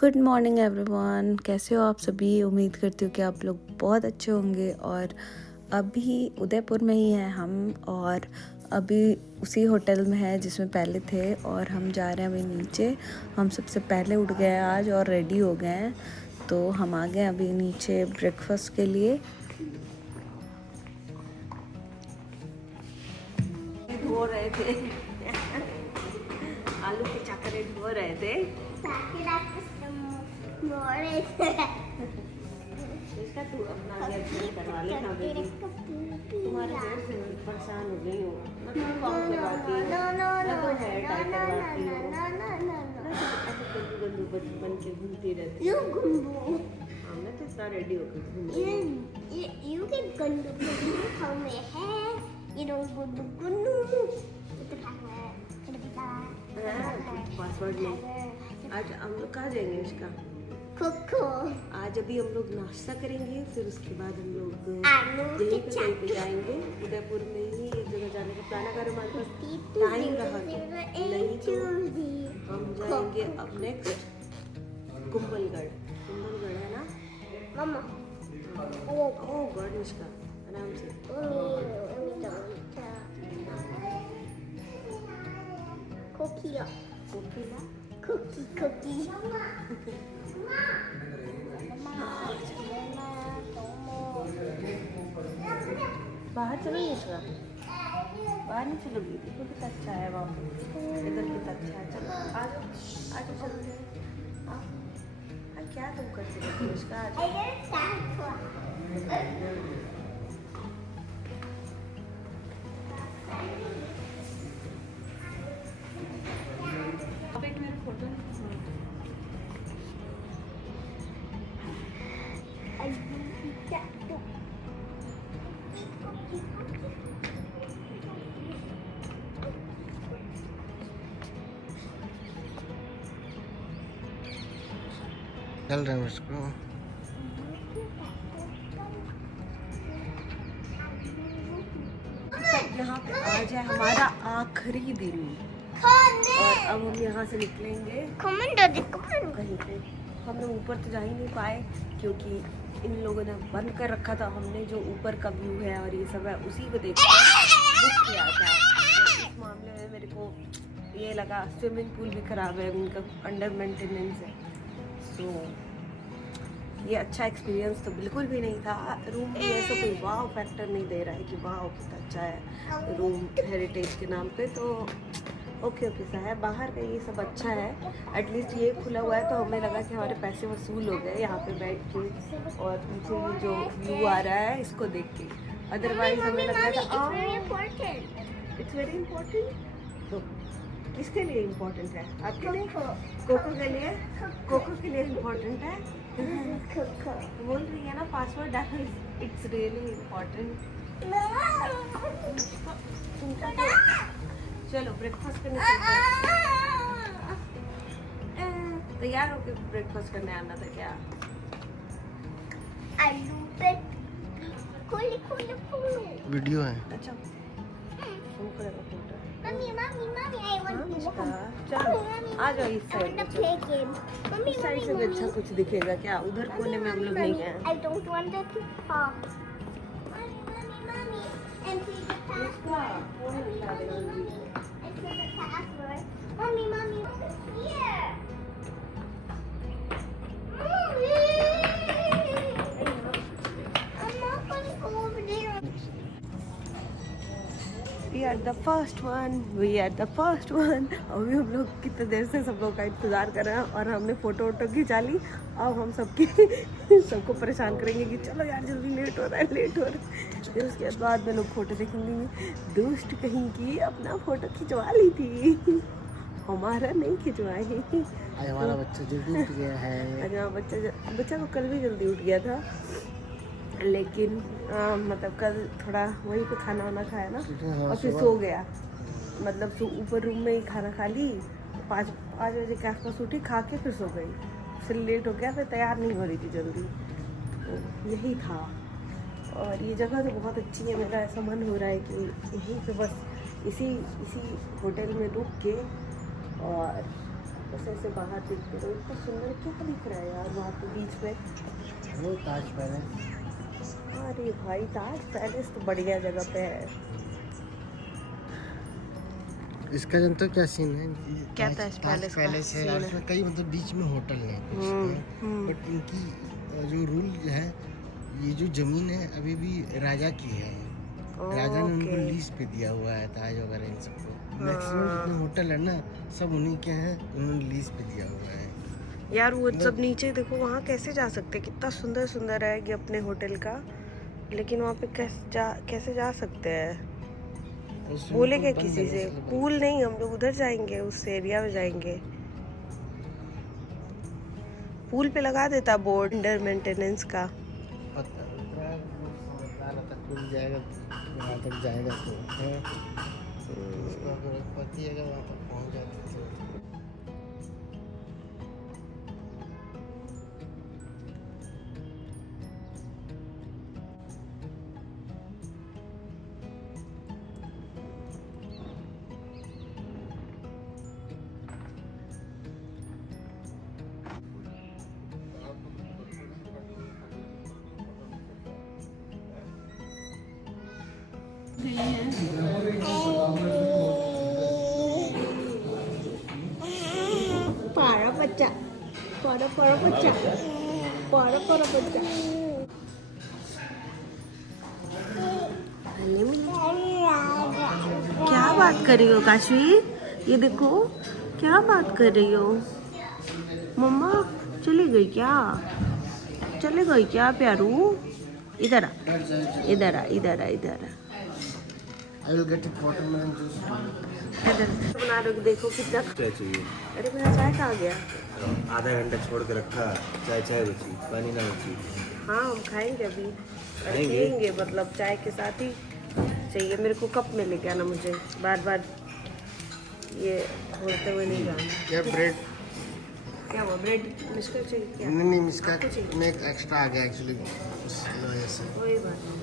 Good morning everyone, कैसे हो आप सभी। उम्मीद करती हूँ कि आप लोग बहुत अच्छे होंगे। और अभी उदयपुर में ही हैं हम, और अभी उसी होटल में है जिसमें पहले थे, और हम जा रहे हैं अभी नीचे। हम सबसे पहले उठ गए हैं आज और रेडी हो गए हैं, तो हम आ गए अभी नीचे ब्रेकफास्ट के लिए। धो रहे थे आलू के चक्कर धो रहे थे। इसका तू अपना करवा ले ना बेटी, तुम्हारे जोर से परेशान हो गई हूँ। मैं तो कॉम करवाती हूँ, मैं तो हेयर टाई करवाती हूँ, ऐसे गंदू बन के घूमती रहती हूँ। हाँ, मैं तो इतना रेडी होकर घूमती पासवर्ड नहीं। आज हम लोग कहाँ जाएंगे इसका आज अभी हम लोग नाश्ता करेंगे, फिर उसके बाद हम लोग यहीं पे जाएंगे। उदयपुर में ही एक जगह जाने का प्लान, अगर हमारे पास टाइम रहा तो, नहीं तो हम जाएंगे अब नेक्स्ट कुंभलगढ़ है ना मम्मा। ओ गॉड निष्का, आराम से। कोकिला बाहर चलोगे इसका, बाहर नहीं चलोगी? देखो कितना अच्छा है वहाँ पे, इधर कितना अच्छा है। चलो आ जाओ चलते हैं। क्या तुम करते हो इसका? चल रहे हैं उसको। यहाँ पे आज है हमारा आखिरी दिन, और अब हम यहाँ से निकलेंगे कहीं पे। हम लोग ऊपर तो जा ही नहीं पाए क्योंकि इन लोगों ने बंद कर रखा था। हमने जो ऊपर का व्यू है और ये सब है उसी को देख बुक किया था। तो इस मामले में मेरे को ये लगा स्विमिंग पूल भी ख़राब है, उनका अंडर मेंटेनेंस है। सो ये अच्छा एक्सपीरियंस तो बिल्कुल भी नहीं था। रूम भी ऐसा कोई वाव फैक्टर नहीं दे रहा है कि वाव कितना अच्छा है रूम हेरिटेज के नाम पे। तो ओके सा है, बाहर का ये सब अच्छा है। एटलीस्ट ये खुला हुआ है तो हमें लगा कि हमारे पैसे वसूल हो गए यहाँ पे बैठ के, और पीछे ये जो व्यू आ रहा है इसको देख के। अदरवाइज हमें लग रहा था इट्स वेरी इम्पोर्टेंट। तो किसके लिए इम्पोर्टेंट है? आपके लिए? कोको के लिए? कोको के लिए इम्पोर्टेंट है। बोल रही है ना पासवर्ड इट्स रियली इम्पोर्टेंट। चलो ब्रेकफास्ट करने चलते हैं। तैयार होकर ब्रेकफास्ट करने आना था क्या? वीडियो है। अच्छा Mommy, I want to walk. चलो आ जाओ इस साइड में। इस साइड से भी अच्छा कुछ दिखेगा क्या? उधर कोने में हम लोग नहीं हैं। I don't want to talk. Mommy, enter the password. Enter the password. Mommy, here. I'm not going to go over there. We are the first one. अभी हम लोग कितने देर से सब लोग का इंतज़ार कर रहे हैं, और हमने फ़ोटो वोटो खिंचा ली। अब हम सबको परेशान करेंगे कि चलो यार जल्दी लेट हो रहा है। फिर उसके बाद में लोग फ़ोटो देखेंगे, दोस्त कहीं की अपना फ़ोटो खिंचवा ली थी, हमारा नहीं खिंचवाई। आज हमारा बच्चा जल्दी उठ गया है। आज हमारा बच्चा तो कल भी जल्दी उठ गया था, लेकिन मतलब कल थोड़ा वहीं पे खाना वाना खाया ना, और फिर सो गया। मतलब ऊपर रूम में ही खाना खा ली, 5 बजे के आसपास उठी, खा के फिर सो गई। फिर लेट हो गया, फिर तैयार नहीं हो रही थी जल्दी। तो यही था। और ये जगह तो बहुत अच्छी है, मेरा ऐसा मन हो रहा है कि यहीं पे बस इसी होटल में रुक के और बस ऐसे बाहर देखते रहो, इतना सुंदर क्या दिख रहा है यार वहाँ पे बीच में। वो ताज पैलेस। अरे भाई ताज पैलेस तो बढ़िया जगह पे है। इसका जानते हो क्या सीन है? क्या ताज पैलेस का पैलेस है सीन और है? इसमें कई मतलब बीच में होटल है बट इनकी जो रूल है, ये जो जमीन है अभी भी राजा की है। राजा ने उनको लीज पे दिया हुआ है ताज वगैरह इन सबको। मैक्सिमम जितने होटल है ना सब उन्हीं के हैं, उन्होंने लीज पे दिया हुआ है। यार वो सब नीचे देखो, वहाँ कैसे जा सकते, कितना सुंदर सुंदर है कि अपने होटल का, लेकिन वहाँ पे कैसे जा सकते हैं? बोले क्या किसी से? पूल नहीं, हम लोग उधर जाएंगे, उस एरिया में जाएंगे। पूल पे लगा देता बोर्ड अंडर मेंटेनेंस का। खुल जाएगा वहाँ तक जाएगा तो पति अगर वहाँ तक पहुँच जाता तो पारा बच्चा, पारा पारा बच्चा, पारा पारा बच्चा। क्या बात कर रही हो काशी? ये देखो क्या बात कर रही हो? मम्मा चली गई क्या? चले गई क्या प्यारू? इधर आ, इधर आ, इधर आ, इधर आ। I will get a watermelon juice. इधर बना रहे हो, देखो कितना चाय चाहिए। अरे मेरा चाय कहाँ गया? आधा घंटा छोड़ के रखा, चाय चाय बची, पानी ना बची। हाँ हम खाएंगे अभी, अरे खाएंगे? पियेंगे, मतलब चाय के साथ ही चाहिए मेरे को। कप में लेके आना मुझे, बार बार ये खोलते हुए नहीं जाना। क्या ब्रेड? क्या हुआ, ब्रेड मिस्कर चाहिए क्या? नहीं इसका आपको चाहिए? में एक एक्स्ट्रा आ गया एक्चुअली उस वजह से। कोई बात नहीं।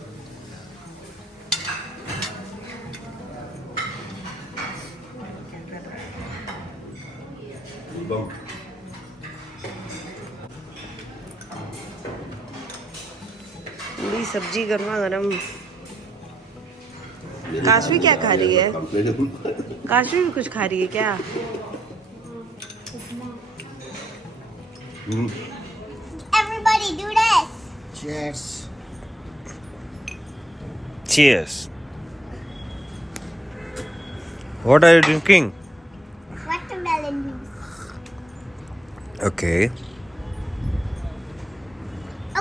पूरी सब्जी गर्मा गर्म। काशवी क्या खा रही है? काशवी भी कुछ खा रही है क्या? Everybody do this. Cheers. Cheers. What are you drinking? Watermelon juice. Okay.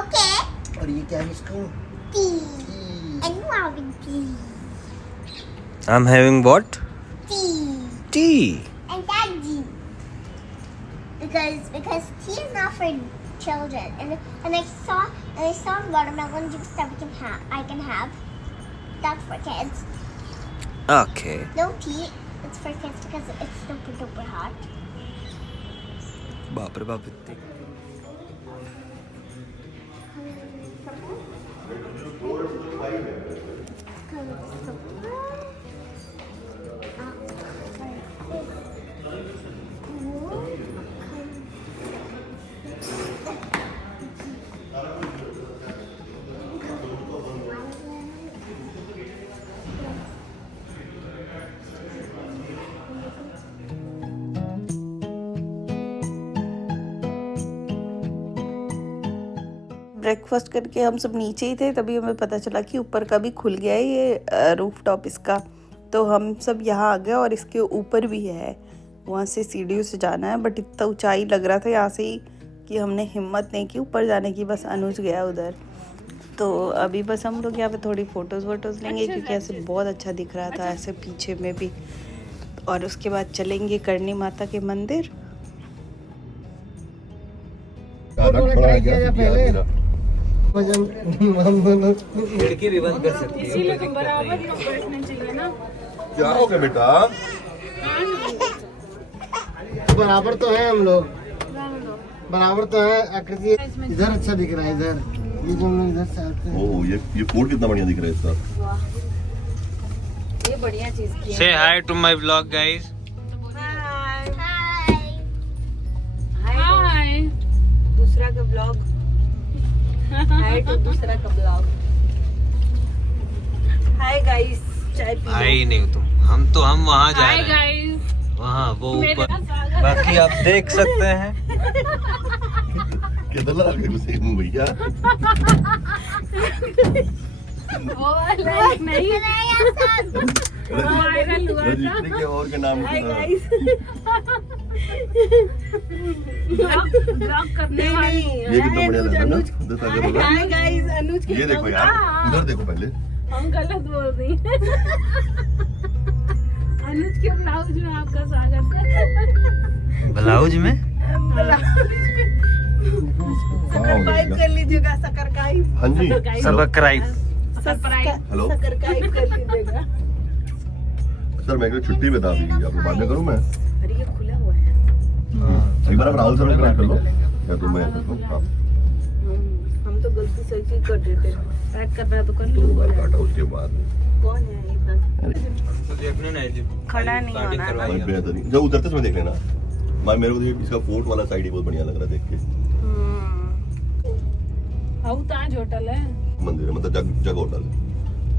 Okay. और ये क्या है इसको? Tea. And you having tea. I'm having what? Tea. Tea. And Daddy. Because tea is not for children. And I saw watermelon juice that I can have. That's for kids. Okay. No tea. It's for kids because it's super duper hot. बाप रे बाप इतनी। Breakfast करके हम सब नीचे ही थे, तभी हमें पता चला कि ऊपर का भी खुल गया है ये रूफ टॉप इसका। तो हम सब यहाँ आ गए और इसके ऊपर भी है, वहाँ से सीढ़ियों से जाना है, बट इतना ऊंचाई लग रहा था यहाँ से ही कि हमने हिम्मत नहीं की ऊपर जाने की। बस अनुज गया उधर। तो अभी बस हम लोग यहाँ पे थोड़ी फ़ोटोज़ वोटोज़ लेंगे क्योंकि ऐसे बहुत अच्छा दिख रहा था ऐसे पीछे में भी। और उसके बाद चलेंगे करणी माता के मंदिर। खिड़की भी बंद कर सकती है। इसीलिए तो बराबर लोग बैठने चाहिए ना। क्या हो गया बेटा? बराबर तो है हम लोग, बराबर तो है। आकृति इधर अच्छा दिख रहा है, इधर ये जो हम लोग इधर से आते हैं। ओ ये फूड कितना बढ़िया दिख रहा है इसका। ये बढ़िया चीज की है। Say hi to my vlog guys. Hi. Blog है तो दूसरा का ब्लॉग। हाय गाइस, चाय पी आई नहीं तुम, हम वहाँ जा हाय रहे हैं, गाइस, वहाँ वो मेरे ऊपर। साथ बाकी आप देख सकते हैं। कितना आगे घुसे हूँ भैया। वो वाला नहीं वायरल हुआ था। रजिस्ट्री के और के नाम हाय सुना। गाइस। ब्लॉग करने वाले ये भी तो बढ़िया लगा ना, 10 अगर होगा। हाय गाइस, अनुज के ये देखो यार, उधर देखो पहले। हम गलत बोल रही हैं। अनुज के ब्लाउज में आपका स्वागत है। ब्लाउज में सब्सक्राइब कर लीजिएगा, सब्सक्राइब हाँ जी, सब्सक्राइब। हेलो सब्सक्राइब कर लीजिएगा। सर मैं एक छुट्टी में था अभी, आपको बाद में करूँ मैं? अरे ये खुला हुआ है। एक बार आप राहुल सर कनेक्ट कर लो या तो मैं कर लूँ? हाँ, हम तो गलती से ही कर देते हैं। पैक करना है तो कर लो। काटा उसके बाद कौन है इतना? खड़ा नहीं होना है। भाई बेहतर नहीं, जब उतरते समय देख लेना। भाई मेरे को तो इसका फोर्ट वाला साइड ही बहुत बढ़िया लग रहा है देख के। हाउ ताज होटल है। मंदिर है, मतलब जग होटल है,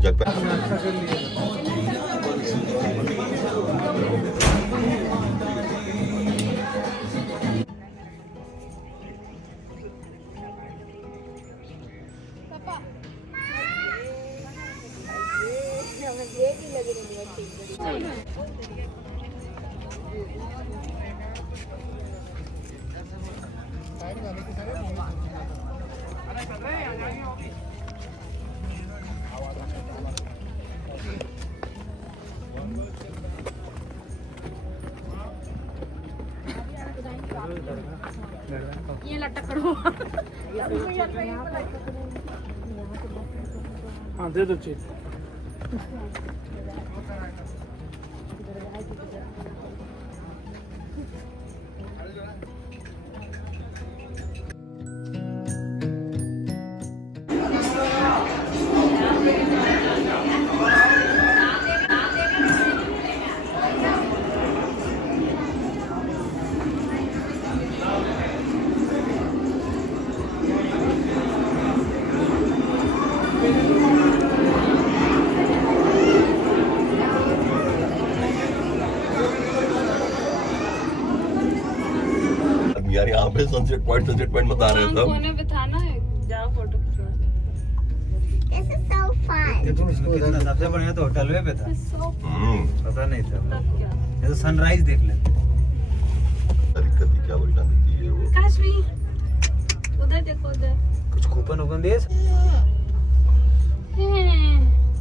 जग पे। ये लटक रो। हाँ दे दो चीज। यार यहाँ पे सनसेट पॉइंट बता रहे थे। कोने पे था ना, जाओ फोटो खिंचवा। This is so fun. कितना सबसे बढ़िया तो होटल में पे था, पता नहीं था। तब क्या ये तो सनराइज देख लेते। दिक्कत ही क्या बोलना थी ये वो। काश्मी, उधर देखो उधर। कुछ कूपन वूपन दिए?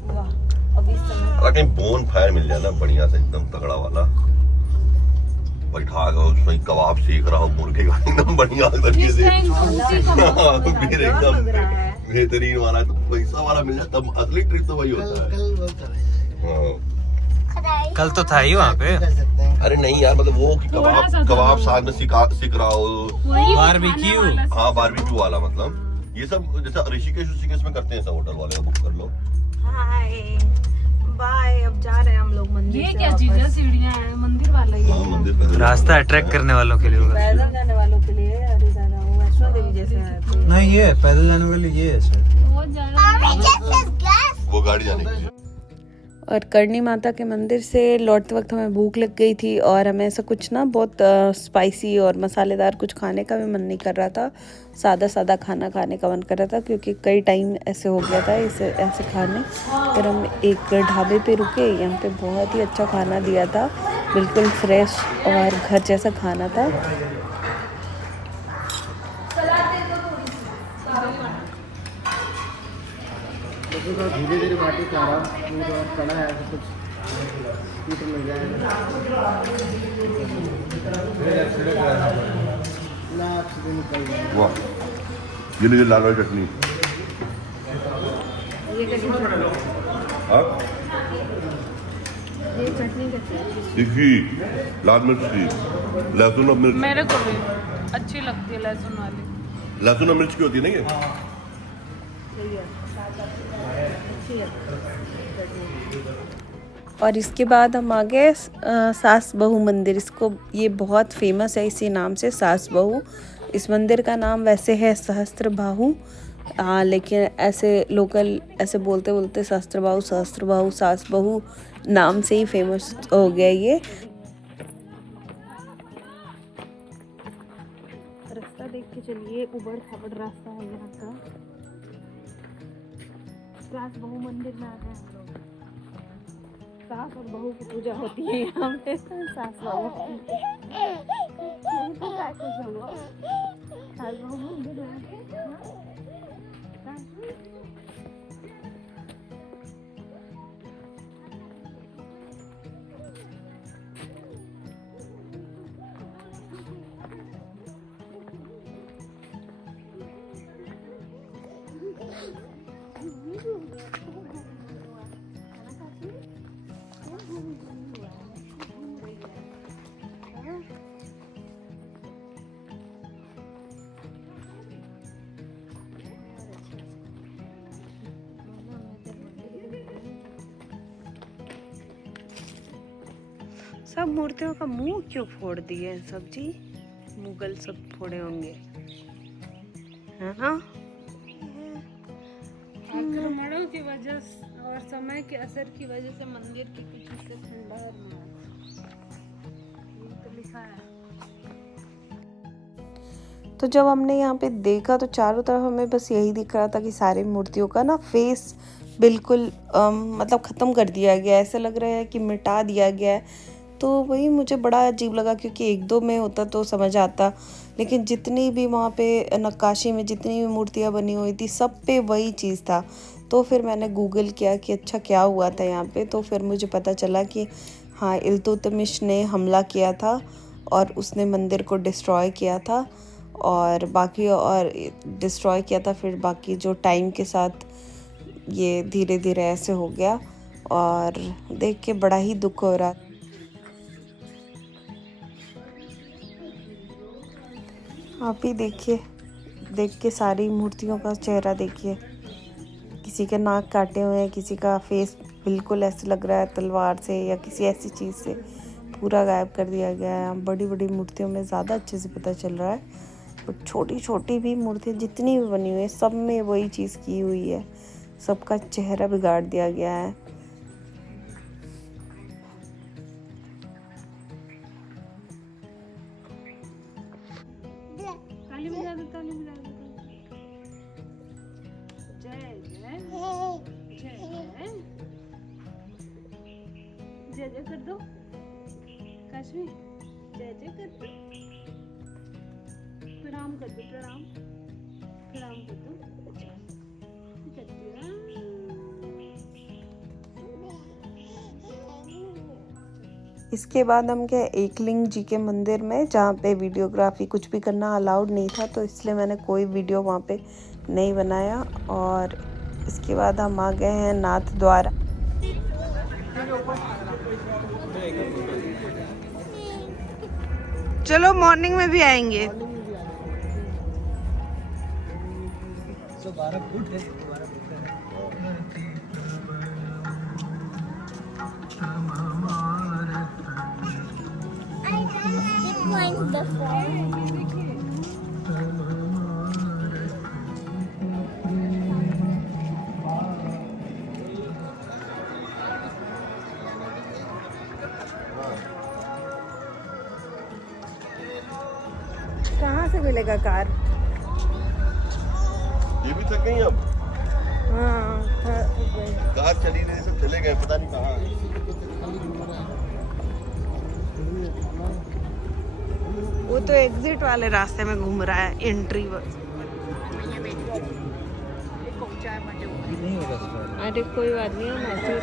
वाह, अभी समय अगर कहीं बोन फायर मिल जाए ना बढ़िया से एकदम तगड़ा वाला, बैठा कर उसमें कबाब सेक रहा हूँ मुर्गे का एकदम बढ़िया तरीके से, फिर एकदम बेहतरीन वाला पैसा वाला मिल जाए तब असली ट्रिप तो वही होता है। हाँ। कल तो था ही वहाँ पे। अरे नहीं यार, मतलब वो कि कबाब साग में सिक रहा हो, बारबेक्यू। हाँ बारबेक्यू वाला, मतलब ये सब जैसा ऋषिकेश में करते हैं सब होटल वाले, बुक कर लो। हाय बाय, अब जा रहे हैं हम लोग मंदिर ये से क्या वापस। चीज है? सीढ़ियाँ हैं, मंदिर वाला ही हाँ है। मंदिर पे रास्ता अट्रैक्ट करने वालों के लिए होगा। पैदल जाने वालों के लिए। अरे दादा, वो वैष्णो देवी जैसे है तो। नहीं, ये पैदल जाने के लिए ये है शायद। वो ज्यादा वो गाड़ी जाने की। और करणी माता के मंदिर से लौटते वक्त हमें भूख लग गई थी और हमें ऐसा कुछ ना बहुत स्पाइसी और मसालेदार कुछ खाने का भी मन नहीं कर रहा था। सादा खाना खाने का मन कर रहा था क्योंकि कई टाइम ऐसे हो गया था इसे ऐसे खाने। फिर हम एक ढाबे पे रुके, यहाँ पे बहुत ही अच्छा खाना दिया था, बिल्कुल फ्रेश और घर जैसा खाना था। धीरे धीरे बाटी खा रहा हूँ, कड़ा है तो कुछ पीठ मिल जाए ना, आप सीधे निकल जाए। वाह, ये लीजिए लाल वाली चटनी। हाँ? तीखी लाल मिर्च की, लहसुन और मिर्च। मेरे को भी अच्छी लगती है लहसुन वाली। लहसुन और मिर्च की होती है ना ये। और इसके बाद हम आ गए सास बहू मंदिर। इसको ये बहुत फेमस है इसी नाम से, सास बहू। इस मंदिर का नाम वैसे है सहस्त्रबाहु, लेकिन ऐसे लोकल ऐसे बोलते बोलते सहस्त्रबाहु सासबहू नाम से ही फेमस हो गया ये। रास्ता देख के चलिए, उबड़ खाबड़ रास्ता है यहाँ का। सासबहू मंदिर में आ गए हम लोग। सास और बहू की पूजा होती है यहाँ पे। सास बहू मंदिर में आ गए। सब मूर्तियों का मुंह क्यों फोड़ दिए हैं सब जी? मुगल सब फोड़े होंगे, है ना? आक्रमणों की वजह और समय के असर की वजह से मंदिर की कुछ हिस्से खंडहर में तो लिखा है। तो जब हमने यहाँ पे देखा तो चारों तरफ हमें बस यही दिख रहा था कि सारी मूर्तियों का ना फेस बिल्कुल मतलब ख़त्म कर दिया गया है। ऐसा लग रहा है कि मिटा दिया गया है। तो वही मुझे बड़ा अजीब लगा, क्योंकि एक दो में होता तो समझ आता, लेकिन जितनी भी वहाँ पे नक्काशी में जितनी भी मूर्तियाँ बनी हुई थी सब पे वही चीज़ था। तो फिर मैंने गूगल किया कि अच्छा क्या हुआ था यहाँ पे। तो फिर मुझे पता चला कि हाँ, इल्तुतमिश ने हमला किया था और उसने मंदिर को डिस्ट्रॉय किया था और डिस्ट्रॉय किया था। फिर बाकी जो टाइम के साथ ये धीरे धीरे ऐसे हो गया और देख के बड़ा ही दुख हो रहा। आप ही देखिए, देख के सारी मूर्तियों का चेहरा देखिए। किसी के नाक काटे हुए हैं, किसी का फेस बिल्कुल ऐसे लग रहा है तलवार से या किसी ऐसी चीज़ से पूरा गायब कर दिया गया है। बड़ी बड़ी मूर्तियों में ज़्यादा अच्छे से पता चल रहा है, बट छोटी छोटी भी मूर्तियाँ जितनी भी बनी हुई है सब में वही चीज़ की हुई है। सबका चेहरा बिगाड़ दिया गया है। ताली बजा दो, ताली बजा दो। जय जय जय जय जय कर दो काश्मी, जय जय कर दो। प्रणाम कर दो, प्रणाम प्रणाम कर दो। इसके बाद हम गए एकलिंग जी के मंदिर में, जहाँ पे वीडियोग्राफी कुछ भी करना अलाउड नहीं था, तो इसलिए मैंने कोई वीडियो वहाँ पे नहीं बनाया। और इसके बाद हम आ गए हैं नाथ द्वारा। चलो मॉर्निंग में भी आएंगे। 12 फुट है। कहाँ से मिलेगा कार? ये भी थक गई अब। हाँ, कार चली नहीं, सब चले गए, पता नहीं कहाँ। वो तो एग्जिट वाले रास्ते में घूम रहा है, एंट्री बस। अरे कोई बात नहीं, हम ऐसे ही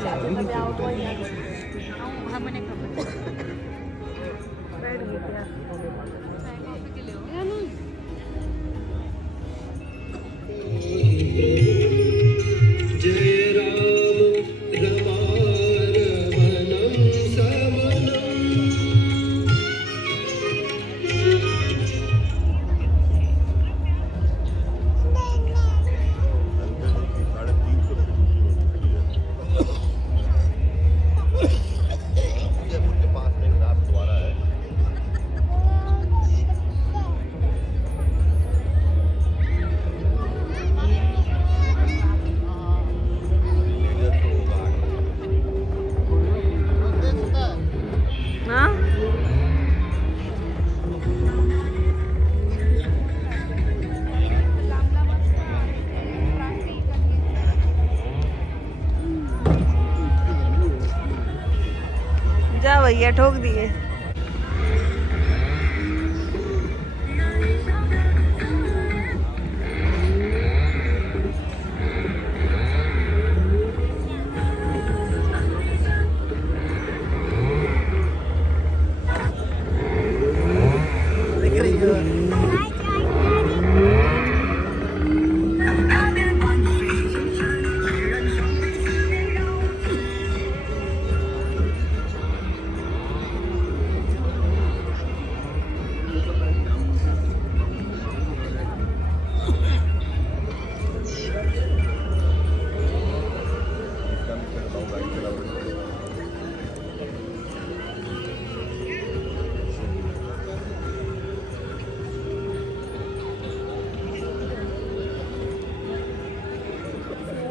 भैया ठोक दिए।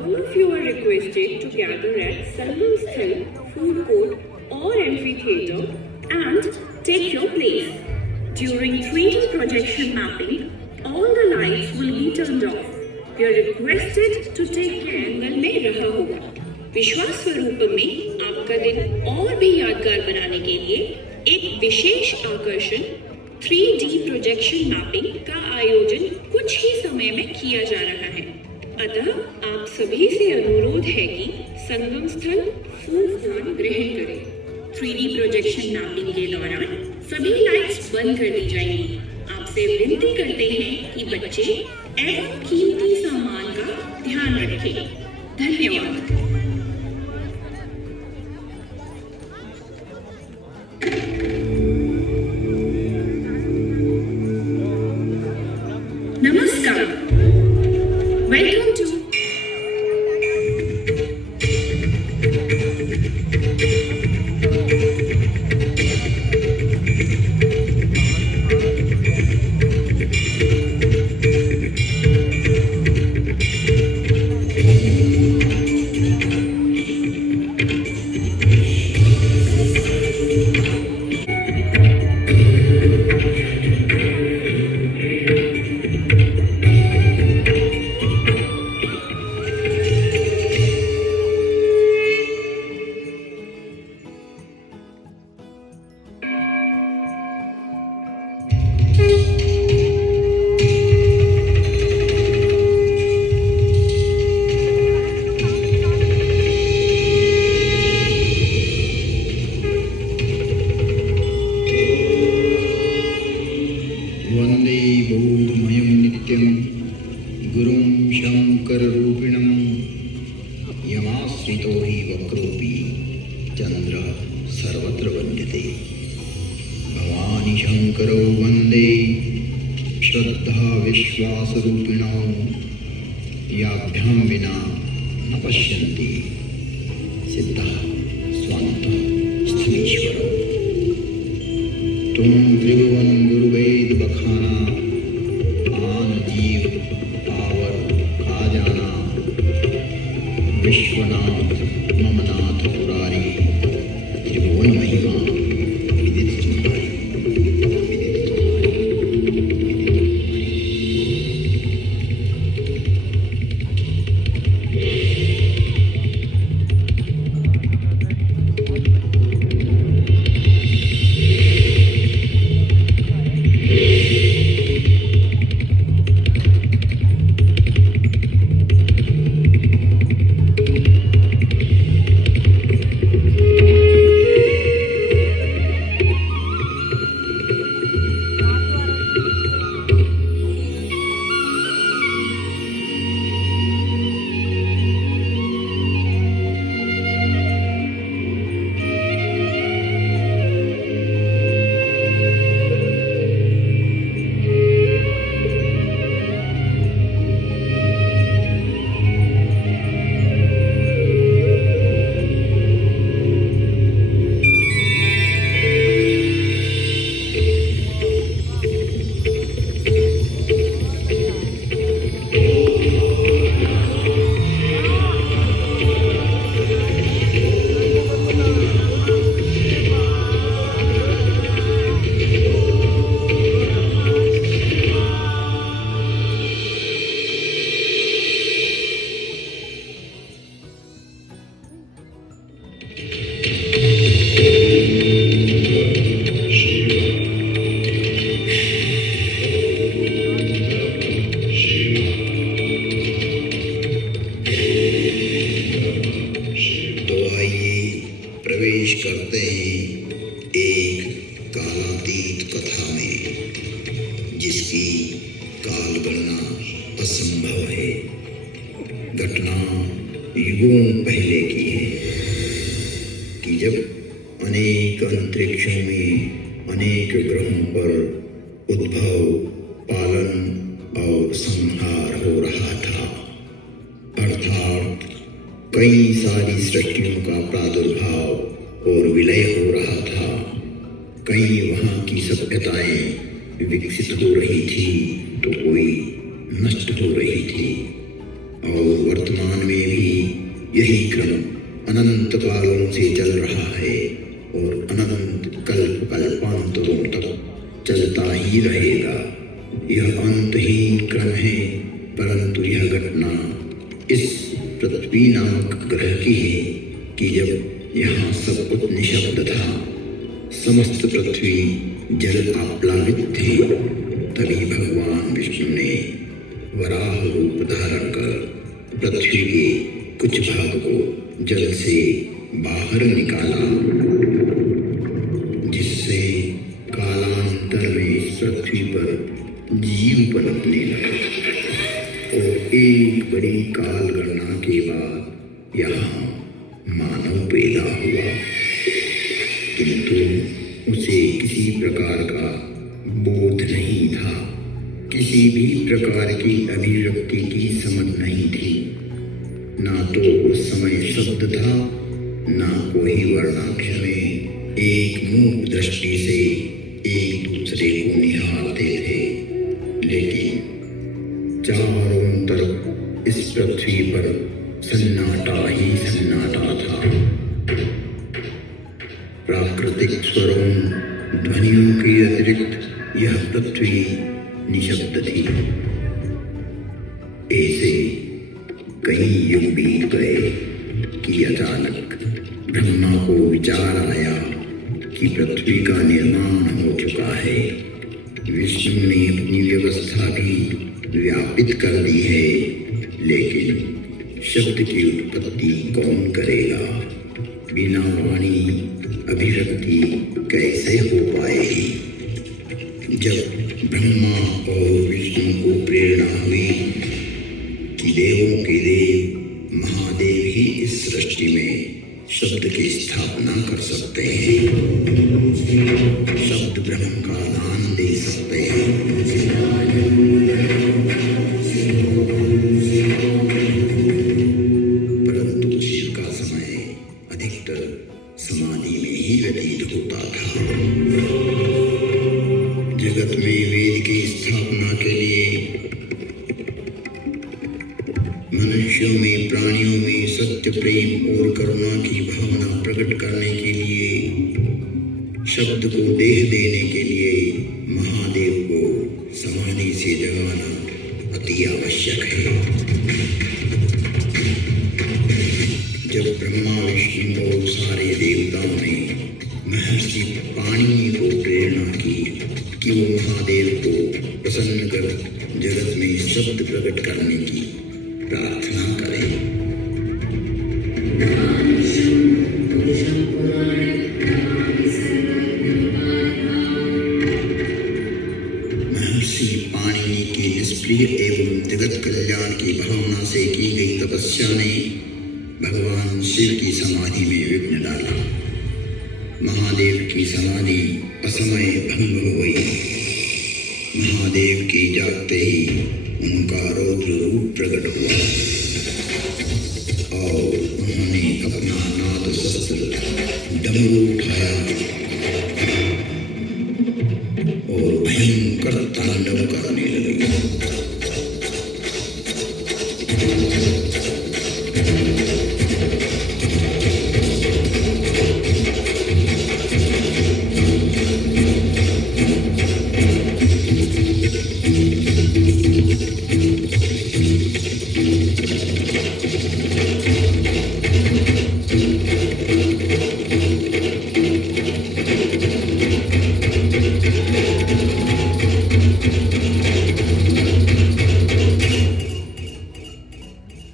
All of you are requested to gather at Sangam Sthal, food court or amphitheatre and take your place. During 3D projection mapping, all the lights will be turned off. You are requested to take care when में रहा होगा। विश्वास स्वरूप में आपका दिन और भी यादगार बनाने के लिए एक विशेष आकर्षण 3D प्रोजेक्शन मैपिंग का आयोजन कुछ ही समय में किया जा रहा है। अतः आप सभी से अनुरोध है कि संगम स्थल फूल दान ग्रहण करें। 3D प्रोजेक्शन मैपिंग के दौरान सभी लाइट्स बंद कर दी जाएंगी। आपसे विनती करते हैं कि बच्चे एवं कीमती सामान का ध्यान रखें। धन्यवाद। नमस्कार। Welcome to वन्दे बोधमयं नित्यं गुरुं शङ्कररूपिणं यमाश्रितो हि वक्रोऽपि चन्द्रः सर्वत्र वन्द्यते। भवानि शङ्करौ वन्दे श्रद्धाविश्वासरूपिणौ याभ्यां विना न पश्यन्ति सिद्धः स्वान्तः स्थमीश्वरम्। तुम त्रिभुवन गुरुवेद बखाना आन जीव पावर खा जाना विश्वनाथ ममनाथ पुरारी त्रिभुवन महिमा विदित तुम्हारी विदित तुम्हारी। असंभव है। घटना युगों पहले की है कि जब अनेक अंतरिक्षों में अनेक ग्रहों पर उद्भव, पालन और संहार हो रहा था, अर्थात कई सारी सृष्टियों का प्रादुर्भाव और विलय हो रहा था। कई वहाँ की सभ्यताएं विकसित हो रही थी तो कोई नष्ट हो रही थी, और वर्तमान में भी यही क्रम अनंत कालों से चल रहा है और अनंत कल्प कल्पांतरों तक चलता ही रहेगा। यह अंतहीन क्रम है, परंतु यह घटना इस पृथ्वी नामक ग्रह की है कि जब यहाँ सब कुछ निशब्द था, समस्त पृथ्वी जल आप्लावित थी, तभी भगवान विष्णु ने वराह रूप धारण कर पृथ्वी के कुछ भाग को जल से बाहर निकाला, जिससे कालांतर में इस पृथ्वी पर जीव पनपने लगे और एक बड़ी काल गणना के बाद यहाँ मानव पैदा हुआ। किंतु उसे किसी प्रकार का बोध नहीं था, किसी भी प्रकार की अभिव्यक्ति की समझ नहीं थी। ना तो उस समय शब्द था, ना कोई वर्णाक्षर में एक मूक दृष्टि से एक दूसरे को निहारते थे, लेकिन चारों तरफ इस पृथ्वी पर सन्नाटा ही सन्नाटा था। प्राकृतिक स्वरों, ध्वनियों के अतिरिक्त यह पृथ्वी निशब्द थी। ऐसे कई युग बीत गए कि अचानक ब्रह्मा को विचार आया कि पृथ्वी का निर्माण हो चुका है। विष्णु ने अपनी व्यवस्था भी व्यापित कर दी है, लेकिन शब्द की उत्पत्ति कौन करेगा? बिना वाणी अभिव्यक्ति कैसे हो पाएगी? जब ब्रह्मा और विष्णु को प्रेरणा हुई कि देवों के देव महादेव ही इस सृष्टि में शब्द की स्थापना कर सकते हैं, शब्द ब्रह्म का दान दे सकते हैं, परंतु शिव का समय अधिकतर समाधि में ही व्यतीत होता था। जगत में वेद की स्थापना के लिए, मनुष्यों में, प्राणियों में सत्य, प्रेम और करुणा की भावना प्रकट करने के लिए, शब्द को देह देने के लिए महादेव को समाधि से जगाना अति आवश्यक है। जब ब्रह्मा, विष्णु और सारे देवताओं ने महर्षि पाणिनि को प्रेरणा की कि वो महादेव को प्रसन्न कर जगत में शब्द प्रकट करने की प्रार्थना करें, महर्षि पाणिनि की निष्प्रिय एवं जगत कल्याण की भावना से की गई तपस्या ने भगवान शिव की समाधि में विघ्न डाला। महादेव की समाधि असमय भंग हो गई। महादेव के जागते ही उनका रौद्र रूप प्रकट हुआ और उन्होंने अपना नाद शस्त्र डमरू उठाया और भयंकर तांडव करने लगे।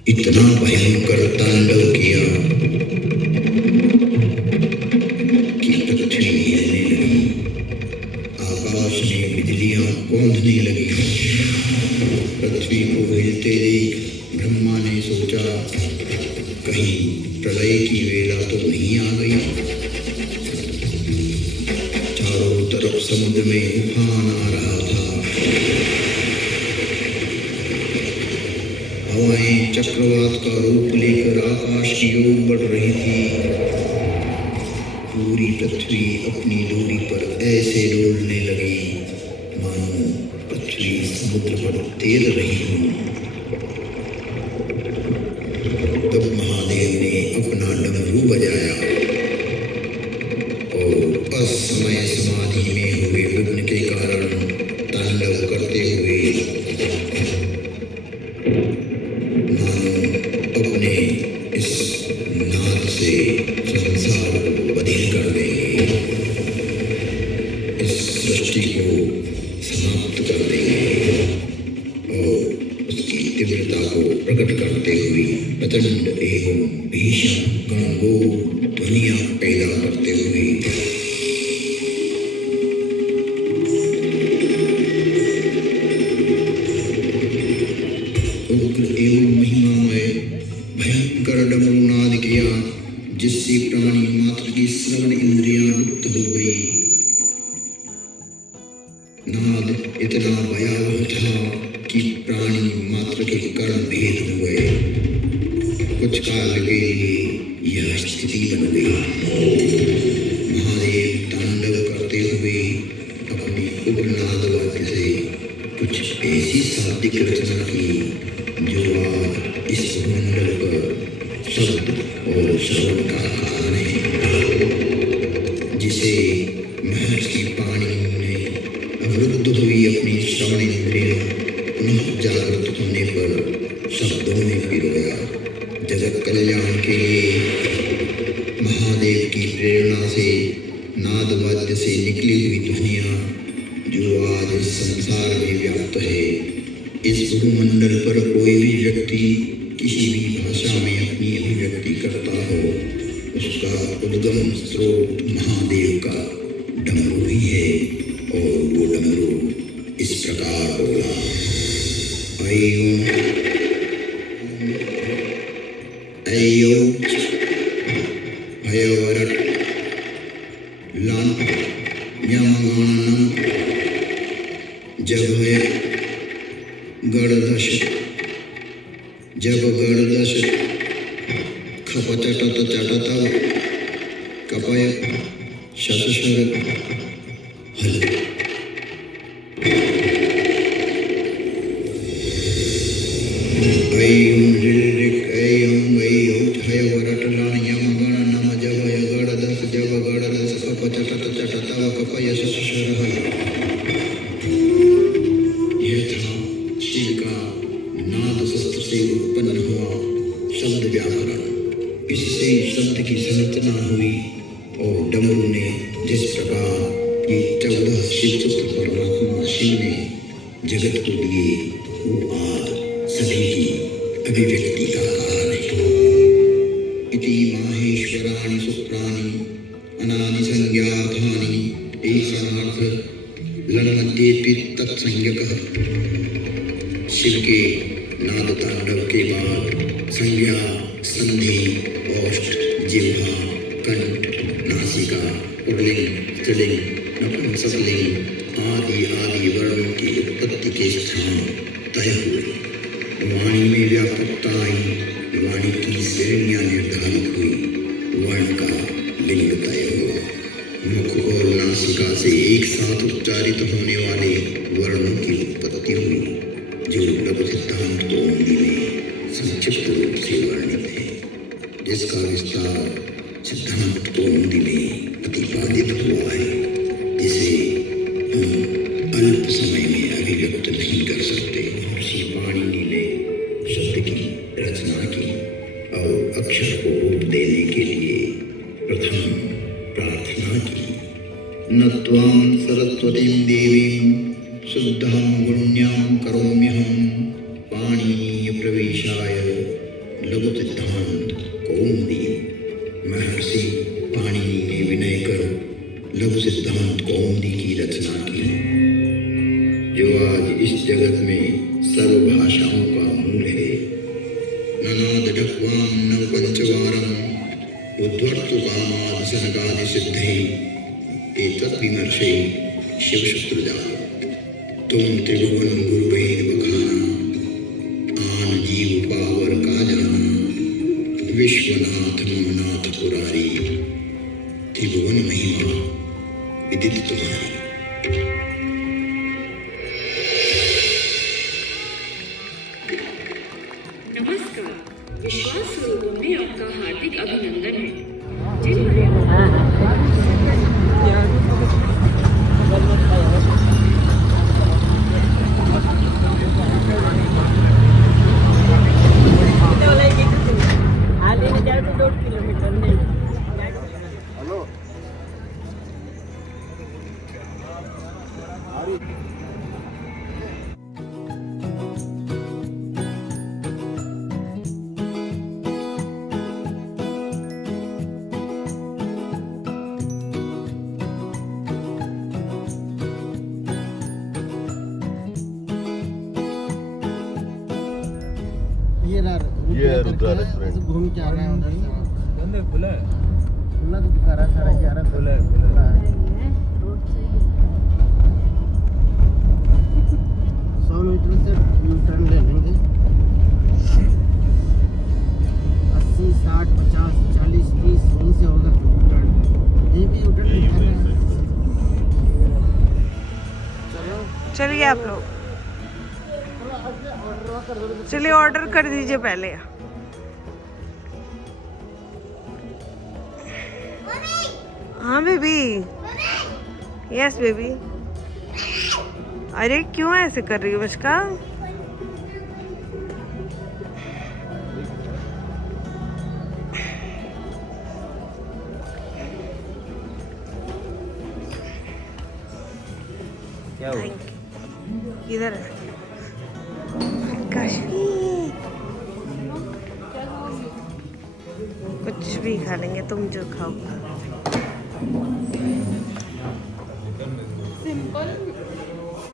इतना भयंकर तांडव किया कि पृथ्वी हिलने लगी, आकाश में बिजलियां कौंधने लगी। पृथ्वी को हिलते देख ब्रह्मा ने सोचा, कहीं प्रलय की वेला तो नहीं आ गई। चारों तरफ समुद्र में उफान आ रहा था। हवाएं चक्रवात का रूप लेकर आकाश की ओर बढ़ रही थी। पूरी पृथ्वी अपनी दूरी पर ऐसे डोलने लगी मानो पृथ्वी समुद्र पर तैर रही हो। तब महादेव ने अपना डमरू बजाया और असमय समाधि में हुए विघ्न के कारण तांडव करते हुए मानो अपने इस नाद से संसार को बदल कर देंगे, इस सृष्टि को समाप्त कर देंगे और उसकी तीव्रता को प्रकट करते हुए प्रचंड एवं भीषण गणगोर ध्वनियां पैदा करते हुए उग्र एवं महिमामय भयंकर डमरूनाद किया, जिससे प्राणी मात्र की श्रवण इंद्रियां लुप्त हो गई। नाद इतना भयावह था कि प्राणी मात्र के कर्ण भेद हो गए। कुछ काल के लिए यह स्थिति बन गई। महादेव तांडव करते हुए अपनी उग्र नाद वाद्य से कुछ ऐसी शाब्दिक रचना की जो आज इस मंडल पर शब्द और श्रवण का कारण है, जिसे महर्षि पाणिनि ने अवरुद्ध हुई अपनी श्रवण इंद्रियां पुनः जागृत होने पर शब्दों में पिरोया। जगत कल्याण के लिए महादेव की प्रेरणा से नाद वाद्य से निकली हुई ध्वनियां जो आज इस संसार में व्याप्त है। इस भूमंडल पर कोई भी व्यक्ति किसी भी भाषा में अपनी अभिव्यक्ति करता हो, उसका उद्गम स्रोत महादेव का डमरू ही है। और वो डमरू इस प्रकार बोला, ऐं ऐं हयवरट लां यमगणनं जभय गणदश जब गणदश खपचटत चटत कपय शशशर हल। ऐं ऋऋक् ऐं ऐं हयवरट लां यमगणनं जभय गणदश जब गणदश खपचटत चटत कपय शशशर हल। यह था शिव का नाद शस्त्र से उत्पन्न हुआ शब्द व्याकरण। इससे शब्द की संरचना हुई और डमरू ने जिस प्रकार ये 14 शिवसूत्र परमात्मा शिव ने जगत को दिए, वो आज सभी की अभिव्यक्ति का कारण है। इति माहेश्वराणि सूत्राणि अनादि संज्ञार्थानि ऐसार्थ ललमध्येपि तत्संज्ञकः। शिव के नाद तांडव के बाद संज्ञा, संधि, ओष्ठ, जिह्वा, कंठ, नासिका, पुल्लिंग, स्त्रीलिंग, नपुंसकलिंग आदि आदि वर्णों की उत्पत्ति के स्थान तय हुए। वाणी में व्यापकता आई, वाणी की श्रेणियां निर्धारित हुई, वर्ण का लिंग तय हुआ। मुख और नासिका से एक साथ उच्चारित होने वाले वर्णों की उत्पत्ति हुई, जो लघु सिद्धांत कौमुदी में संक्षिप्त रूप से वर्णित है, जिसका विस्तार सिद्धांत कौमुदी में प्रतिपादित हुआ है, जिसे हम अल्प समय में अभिव्यक्त नहीं कर सकते। महर्षि पाणिनि ने शब्द की रचना की और अक्षर को रूप देने के लिए प्रथम प्रार्थना की। न त्वां सरस्वतीं देवीं शुद्धां गुण्यां करोम्यहं पाणिनीय प्रवेशाय लघु सिद्धांत कौमुदी। महर्षि पाणिनि ने विनय कर लघु सिद्धांत कौमुदी की रचना की, जो आज इस जगत में सर्व सर्वभाषाओं का मूल है। ननादडक्वां नवपंचवारं उद्वर्तुकामाद सनकादि सिद्धि एतद्विमर्शे शिवशत्रुजात तुम त्रिभुवन गुरुवेन बखाना आन जीव पावर का जाना विश्वनाथ ममनाथ पुरारी त्रिभुवन महिमा विदित तुम्हारी। नमस्कार, विश्वास स्वरूपों में आपका हार्दिक अभिनंदन है। जिन ये रुद्रा रेस्टोरेंट घूम के आ रहा है उधर से। बंद है, खुला है? खुला तो दिखा रहा है, 11:30 खुला है, खुला है। 100 मीटर से यू टर्न ले लेंगे। 80, 60, 50, 40, 30 यहीं से होगा यू टर्न। यहीं भी यू टर्न दिखा रहा है। चलो चलिए आप लोग, चलिए ऑर्डर कर दीजिए पहले। हाँ बेबी, यस बेबी। अरे क्यों ऐसे कर रही हो बचका? क्या हुआ? किधर है कश्मीर? कुछ भी खा लेंगे, तुम जो खाओ। सिंपल